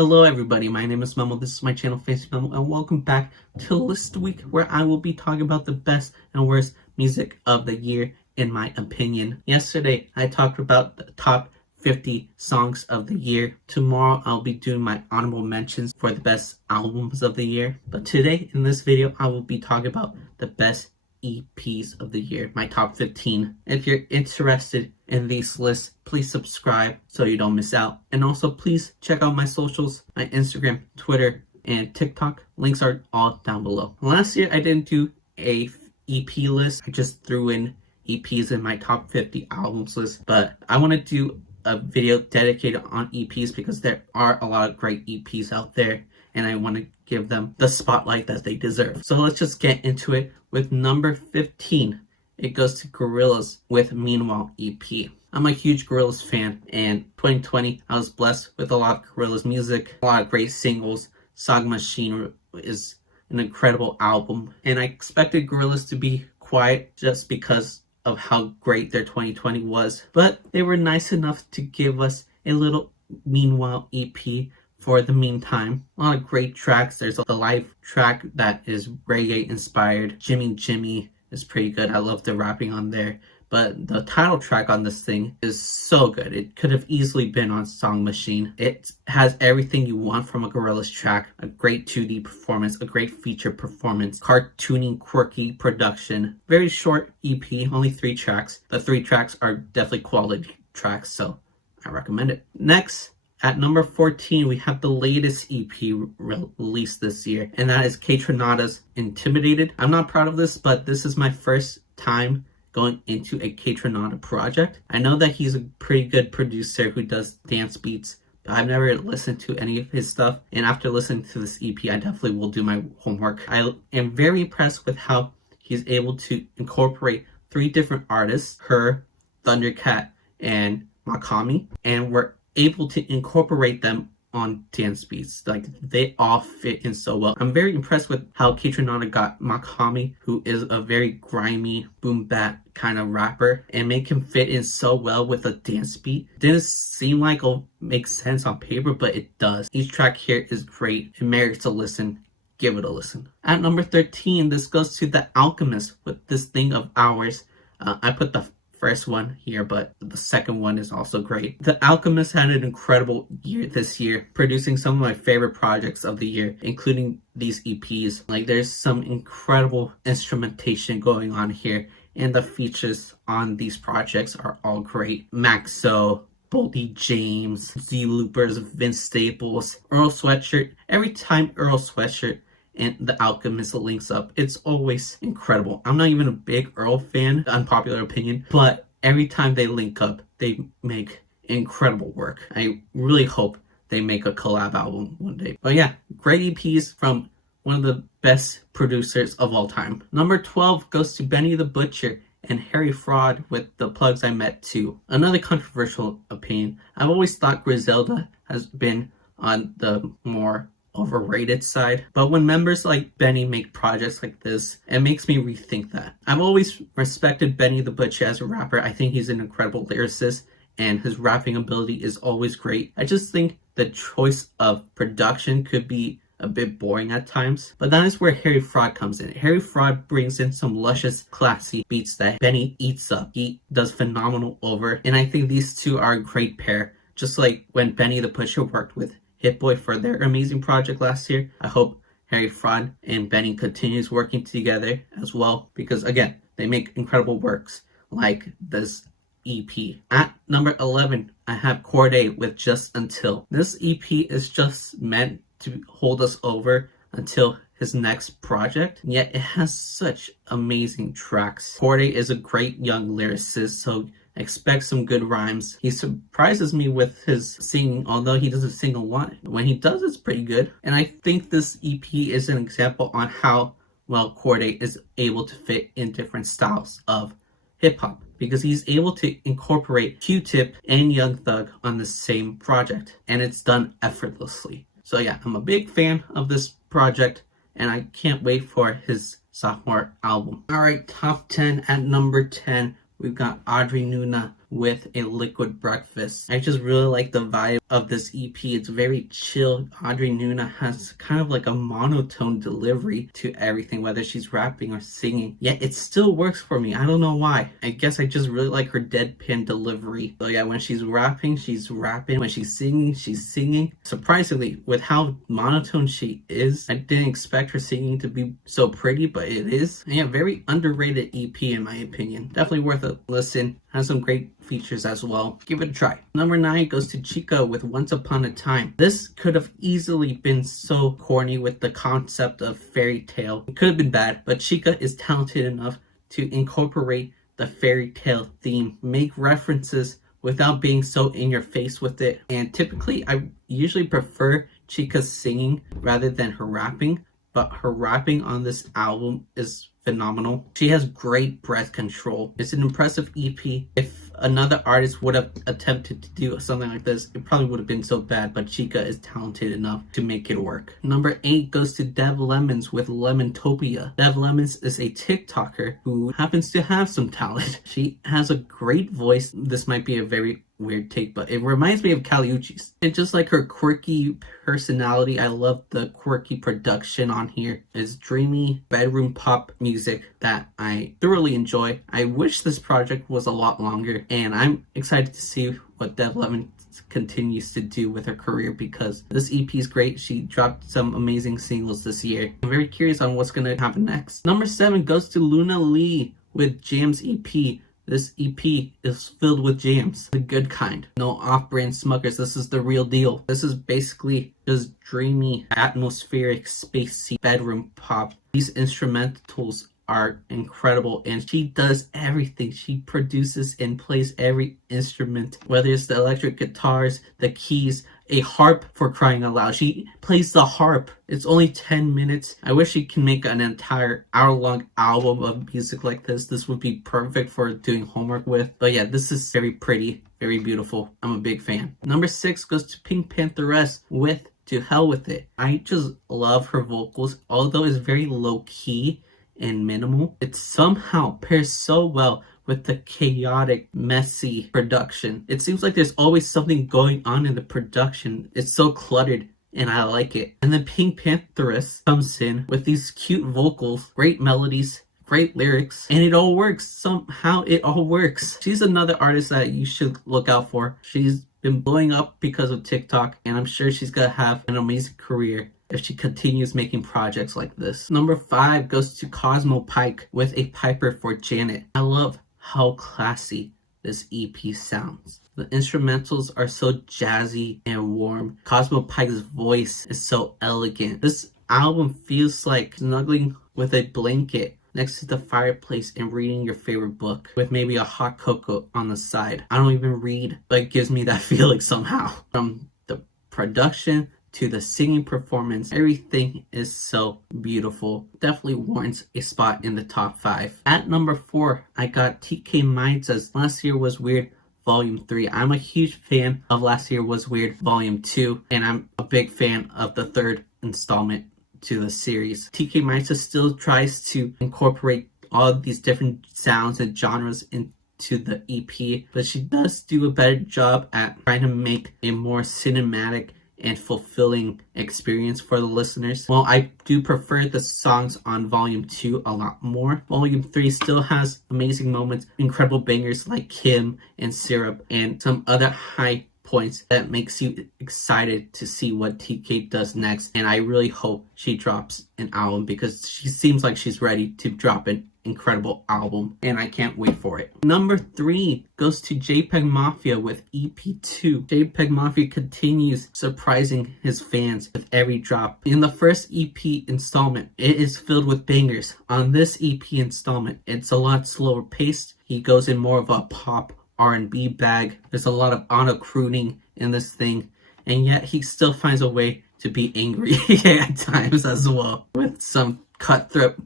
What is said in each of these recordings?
Hello everybody, my name is Memo, this is my channel FancyMemo, and welcome back to List Week, where I will be talking about the best and worst music of the year, in my opinion. Yesterday, I talked about the top 50 songs of the year. Tomorrow, I'll be doing my honorable mentions for the best albums of the year. But today, in this video, I will be talking about the best EPs of the year, my top 15. If you're interested in these lists, please subscribe so you don't miss out. And also please check out my socials, my Instagram, Twitter, and TikTok. Links are all down below. Last year I didn't do a EP list. I just threw in EPs in my top 50 albums list. But I want to do a video dedicated on EPs because there are a lot of great EPs out there, and I want to give them the spotlight that they deserve. So let's just get into it with number 15. It goes to Gorillaz with Meanwhile EP. I'm a huge Gorillaz fan, and 2020 I was blessed with a lot of Gorillaz music, a lot of great singles. Saga Machine is an incredible album, and I expected Gorillaz to be quiet just because of how great their 2020 was, but they were nice enough to give us a little Meanwhile EP for the meantime. A lot of great tracks. There's a live track that is reggae inspired. Jimmy Jimmy is pretty good. I love the rapping on there. But the title track on this thing is so good. It could have easily been on Song Machine. It has everything you want from a Gorillaz track. A great 2D performance, a great feature performance, cartoony, quirky production. Very short EP, only 3 tracks. The 3 tracks are definitely quality tracks, so I recommend it. Next, at number 14, we have the latest EP released this year, and that is KAYTRANADA's Intimidated. I'm not proud of this, but this is my first time going into a KAYTRANADA project. I know that he's a pretty good producer who does dance beats, but I've never listened to any of his stuff, and after listening to this EP, I definitely will do my homework. I am very impressed with how he's able to incorporate 3 different artists, her, Thundercat, and Makami, and we're able to incorporate them on dance beats. Like, they all fit in so well. I'm very impressed with how KAYTRANADA got Makami, who is a very grimy boom bap kind of rapper, and make him fit in so well with a dance beat. Didn't seem like it'll make sense on paper, but it does. Each track here is great. It merits a listen. Give it a listen. At number 13, this goes to The Alchemist with This Thing of Ours. I put the first one here, but the second one is also great. The Alchemist had an incredible year this year, producing some of my favorite projects of the year, including these EPs. Like, there's some incredible instrumentation going on here, and the features on these projects are all great. Maxo, Boldy James, Z Loopers, Vince Staples, Earl Sweatshirt. Every time Earl Sweatshirt and The Alchemist links up, it's always incredible. I'm not even a big Earl fan, unpopular opinion, but every time they link up, they make incredible work. I really hope they make a collab album one day. But yeah, great EPs from one of the best producers of all time. Number 12 goes to Benny the Butcher and Harry Fraud with The Plugs I Met Too. Another controversial opinion. I've always thought Griselda has been on the more overrated side, but when members like Benny make projects like this, it makes me rethink that. I've always respected Benny the Butcher as a rapper. I think he's an incredible lyricist, and his rapping ability is always great. I just think the choice of production could be a bit boring at times, but that is where Harry Fraud comes in. Harry Fraud brings in some luscious, classy beats that Benny eats up. He does phenomenal over, and I think these two are a great pair. Just like when Benny the Butcher worked with Hit Boy for their amazing project last year, I hope Harry Fraud and Benny continues working together as well, because again, they make incredible works like this EP. At number 11, I have Cordae with Just Until. This EP is just meant to hold us over until his next project, yet it has such amazing tracks. Cordae is a great young lyricist, so expect some good rhymes. He surprises me with his singing, although he doesn't sing a lot. When he does, it's pretty good. And I think this EP is an example on how well Cordae is able to fit in different styles of hip-hop, because he's able to incorporate Q-Tip and Young Thug on the same project, and it's done effortlessly. So yeah, I'm a big fan of this project, and I can't wait for his sophomore album. Alright, top 10. At number 10, we've got Audrey Noona with a liquid breakfast. I just really like the vibe of this EP. It's very chill. Audrey Noona has kind of like a monotone delivery to everything, whether she's rapping or singing, yet it still works for me. I don't know why. I guess I just really like her deadpan delivery. So yeah, when she's rapping, she's rapping. When she's singing. Surprisingly, with how monotone she is, I didn't expect her singing to be so pretty, but it is. And yeah, very underrated EP in my opinion. Definitely worth a listen. Has some great features as well. Give it a try. Number 9 goes to Chica with Once Upon a Time. This could have easily been so corny with the concept of fairy tale. It could have been bad, but Chica is talented enough to incorporate the fairy tale theme, make references without being so in your face with it. And typically, I usually prefer Chica's singing rather than her rapping, but her rapping on this album is phenomenal. She has great breath control. It's an impressive EP. If another artist would have attempted to do something like this, it probably would have been so bad, but Chica is talented enough to make it work. Number 8 goes to Dev Lemons with Lemontopia. Dev Lemons is a TikToker who happens to have some talent. She has a great voice. This might be a very weird take, but it reminds me of Caliucci's. And just like her quirky personality, I love the quirky production on here. It's dreamy bedroom pop music that I thoroughly enjoy. I wish this project was a lot longer, and I'm excited to see what Dev Lemon continues to do with her career, because this EP is great. She dropped some amazing singles this year. I'm very curious on what's going to happen next. Number 7 goes to Luna Lee with Jams EP. This EP is filled with jams, the good kind. No off-brand smuckers. This is the real deal. This is basically just dreamy, atmospheric, spacey bedroom pop. These instrumentals are incredible, and she does everything. She produces and plays every instrument, whether it's the electric guitars, the keys, a harp, for crying out loud. She plays the harp. It's only 10 minutes. I wish she can make an entire hour-long album of music like this. This would be perfect for doing homework with. But yeah, this is very pretty, very beautiful. I'm a big fan. Number 6 goes to PinkPantheress with To Hell With It. I just love her vocals, although it's very low-key and minimal. It somehow pairs so well with the chaotic, messy production. It seems like there's always something going on in the production. It's so cluttered, and I like it. And then PinkPantheress comes in with these cute vocals, great melodies, great lyrics, and it all works. Somehow it all works. She's another artist that you should look out for. She's been blowing up because of TikTok, and I'm sure she's gonna have an amazing career if she continues making projects like this. Number 5 goes to Cosmo Pike with A Piper for Janet. I love how classy this EP sounds. The instrumentals are so jazzy and warm. Cosmo Pike's voice is so elegant. This album feels like snuggling with a blanket next to the fireplace and reading your favorite book with maybe a hot cocoa on the side. I don't even read, but it gives me that feeling somehow. From the production to the singing performance, everything is so beautiful. Definitely warrants a spot in the top 5. At number 4, I got Tkay Maidza's Last Year Was Weird Volume 3. I'm a huge fan of Last Year Was Weird Volume 2, and I'm a big fan of the 3rd installment to the series. Tkay Maidza still tries to incorporate all these different sounds and genres into the EP, but she does do a better job at trying to make a more cinematic and fulfilling experience for the listeners. Well, I do prefer the songs on Volume 2 a lot more. Volume 3 still has amazing moments, incredible bangers like Kim and Syrup, and some other high points that makes you excited to see what Tkay does next. And I really hope she drops an album, because she seems like she's ready to drop an incredible album, and I can't wait for it. Number 3 goes to JPEGMAFIA with EP2. JPEGMAFIA continues surprising his fans with every drop. In the first EP installment, it is filled with bangers. On this EP installment, it's a lot slower paced. He goes in more of a pop R&B bag. There's a lot of auto-crooning in this thing, and yet he still finds a way to be angry at times as well, with some cutthroat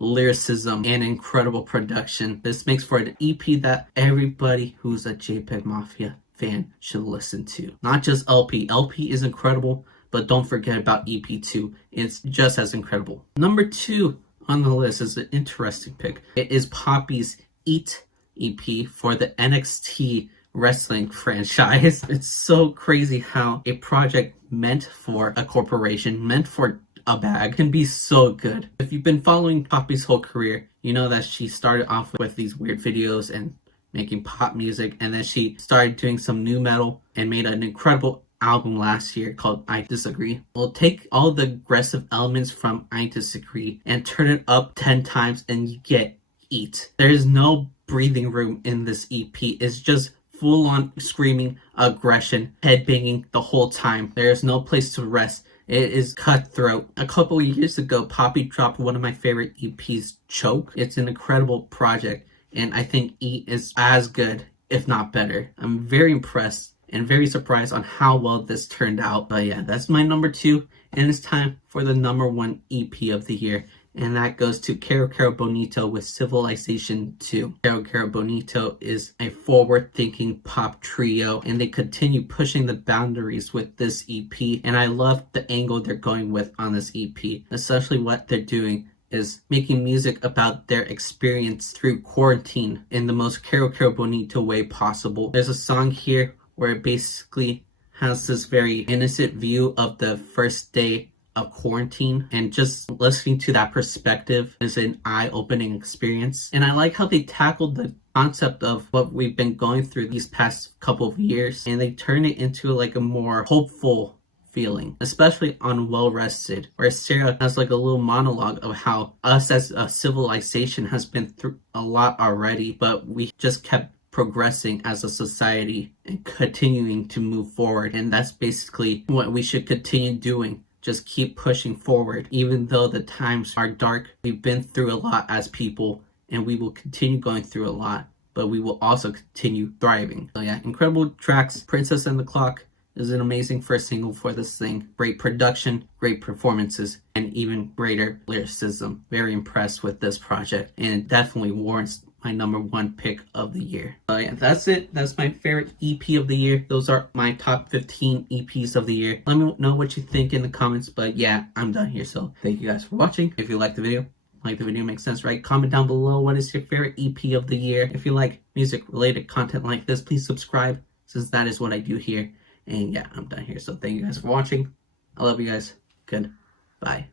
lyricism and incredible production. This makes for an EP that everybody who's a JPEGMAFIA fan should listen to. Not just LP. LP is incredible, but don't forget about EP2. It's just as incredible. Number 2 on the list is an interesting pick. It is Poppy's Eat EP for the NXT wrestling franchise. It's so crazy how a project meant for a corporation, meant for a bag, can be so good. If you've been following Poppy's whole career, you know that she started off with these weird videos and making pop music, and then she started doing some new metal and made an incredible album last year called I Disagree. We'll take all the aggressive elements from I Disagree and turn it up 10 times and you get Eat. There is no breathing room in this EP. It's just full on screaming aggression, headbanging the whole time. There is no place to rest. It is cutthroat. A couple of years ago, Poppy dropped one of my favorite EPs, Choke. It's an incredible project, and I think Eat is as good, if not better. I'm very impressed and very surprised on how well this turned out. But yeah, that's my number 2, and it's time for the number 1 EP of the year. And that goes to Kero Bonito with Civilization 2. Kero Bonito is a forward-thinking pop trio, and they continue pushing the boundaries with this EP. And I love the angle they're going with on this EP. Essentially what they're doing is making music about their experience through quarantine in the most Kero Bonito way possible. There's a song here where it basically has this very innocent view of the first day of quarantine, and just listening to that perspective is an eye-opening experience. And I like how they tackled the concept of what we've been going through these past couple of years, and they turn it into like a more hopeful feeling, especially on Well Rested, where Sarah has like a little monologue of how us as a civilization has been through a lot already, but we just kept progressing as a society and continuing to move forward. And that's basically what we should continue doing. Just keep pushing forward. Even though the times are dark, we've been through a lot as people, and we will continue going through a lot, but we will also continue thriving. So yeah, incredible tracks. Princess and the Clock is an amazing first single for this thing. Great production, great performances, and even greater lyricism. Very impressed with this project, and it definitely warrants my number 1 pick of the year. So yeah, that's it. That's my favorite EP of the year. Those are my top 15 EPs of the year. Let me know what you think in the comments, but yeah, I'm done here. So thank you guys for watching. If you liked the video, makes sense, right? Comment down below what is your favorite EP of the year. If you like music related content like this, please subscribe, since that is what I do here. And yeah, I'm done here. So thank you guys for watching. I love you guys. Goodbye.